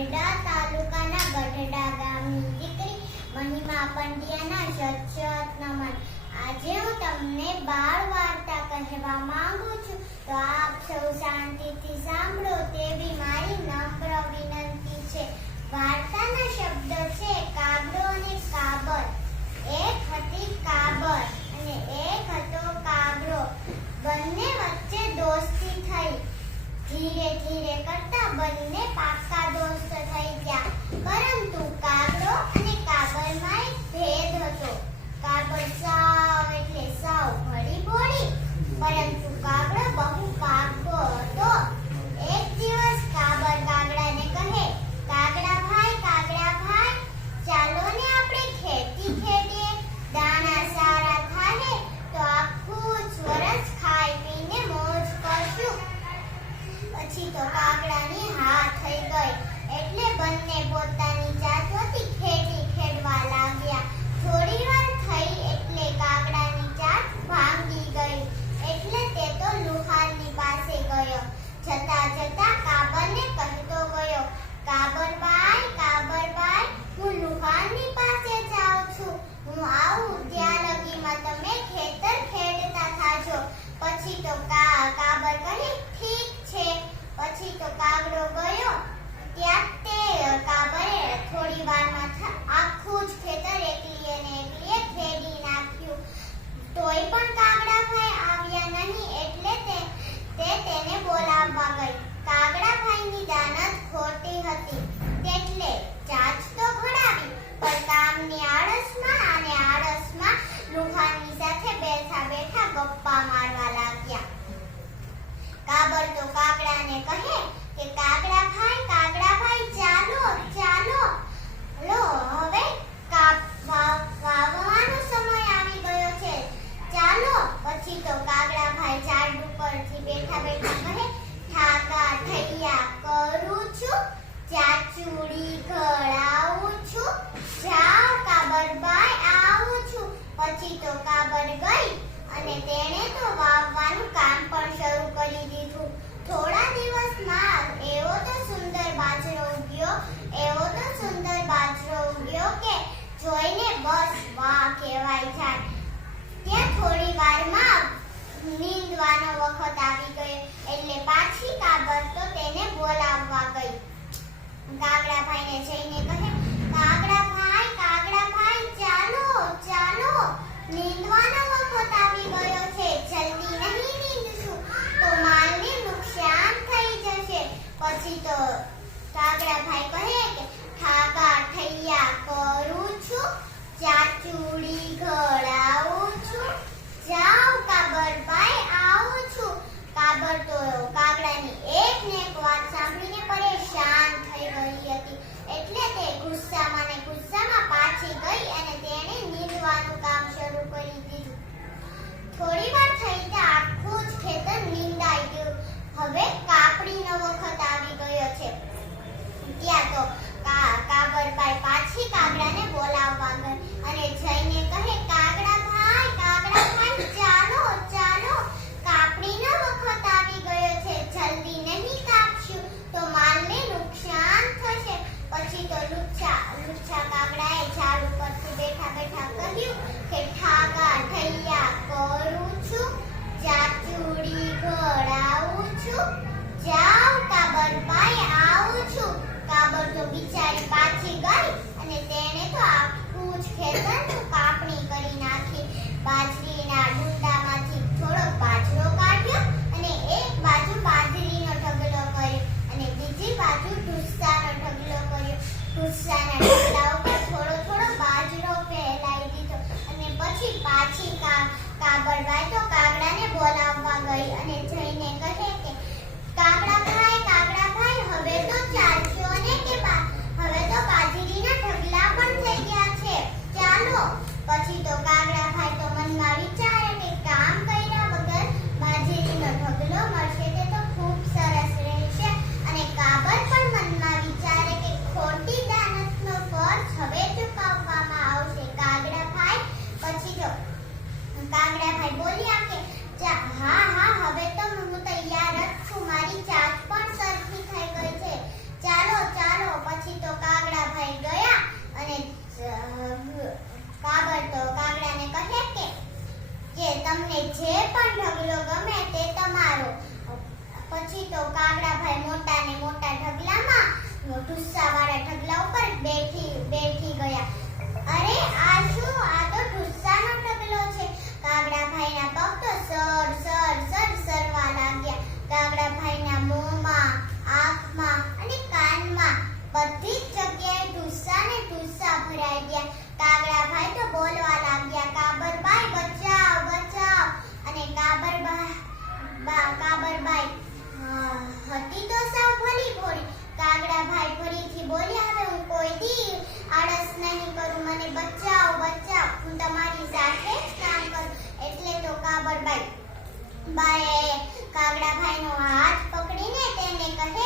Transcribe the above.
ગઢડા તાલુકાના ગઢડા ગામની દીકરી મહિમા પંડ્યાના શત નમન। આજે હું તમને બાળ વાર્તા કહેવા માંગુ છું, તો આપ સૌ શાંતિથી સાંભળો તેવી મારી નમ્ર વિનંતી છે। વાર્તાના શબ્દ છે કાગડો અને કાબર। એક હતી કાબર અને એક હતો કાગડો। બંને વચ્ચે દોસ્તી થઈ। ધીરે ધીરે કરતા બંને પાક્કા દોસ્ત થઈ ગયા। પરંતુ કાગડો અને કાબરમાં એક ભેદ હતો। કાબર સાવ એટલે સાવ ભળી ભોળી, પરંતુ કાગડો બહુ પાક્કો હતો। એક દિવસ કાબર કાગડાને કહે, કાગડા ભાઈ, ચાલો ને આપણે ખેતી ખેડીએ। દાણા સારા થાય તો આખું વર્ષ ખાઈ પીને મોજ કરશું। પછી તો કાગડાની હા થઈ ગઈ, એટલે બંને પોતાની જાતોથી ખેતી ખેડવા લાગ્યા। થોડી વાર થઈ એટલે કાગડાની જાત ભાંગી ગઈ, એટલે તે તો લુહારની પાસે ગયો। જતા જતા કાબરને કહેતો ગયો, કાબરભાઈ, હું લુહારની પાસે જાઉં છું। હું આવું ત્યાં લગીમાં તમે ખેતર ખેડતા થાજો। પછી તો કાબર કહે, ઠીક છે। પછી તો કાગડો ગયો, ત્યાં તે કાબરે થોડી વારમાં આખું જ ખેતર એકલીએ ખેડી નાખ્યું। તોય પણ કાગડા ભાઈ આવ્યા નહીં, એટલે તે તેને બોલાવવા ગઈ। કાગડા ભાઈની દાનત ખોટી હતી, એટલે ચાંચ તો ઘડાવી, પણ કામની આળસમાં લુહારની સાથે બેઠા બેઠા ગપ્પા મારવા લાગ્યા। કાબર તો કાગડાને કહે કે કાગડા ભાઈ, ચાલો લો, હવે વાવવાનો સમય આવી ગયો છે, ચાલો। પછી તો કાગડા ભાઈ ઝાડ ઉપરથી બેઠા બેઠા કહે, ઠાકા ઠૈયા કરું છું, ચાચુડી ઘડાવું છું, જાઓ કાબરભાઈ આવું છું। પછી તો કાબર ગઈ અને તેણે તો વાવવાનું કામ પણ શરૂ કરી દીધું। થોડા દિવસમાં એવો તો સુંદર બાજરો ઉગ્યો કે જોઈને બસ વાહ કહેવાય જાય। ત્યાં થોડી વારમાં નીંદવાનો વખત આવી ગયો, એટલે પાછી કાબર તો તેને બોલાવવા ગઈ। કાગડા ભાઈને જઈને કહે, કાગડા ભાઈ, ચાલો, નીંદવાનો વખત આવી ગયો છે, જલ્દી નહીં નીંદશું તો માલને નુકસાન થઈ જશે। પછી તો બધી જ જગ્યાએ ઢુસ્સા ને ઢુસ્સા ભરાઈ ગયા. કાગડાભાઈ તો બોલવા લાગ્યા, કાબરબાઈ બચાવ બચાવ. અને કાબરબાઈ હતી તો સાવ ભલી ભોળી. કાગડાભાઈ ફરીથી બોલ્યા, હવે હું કોઈ દી આળસ નહીં કરું, મને બચાવ બચાવ, હું તમારી સાથે જ કામ કરું. એટલે તો કાગડાભાઈનો હાથ પકડીને તેને કહે,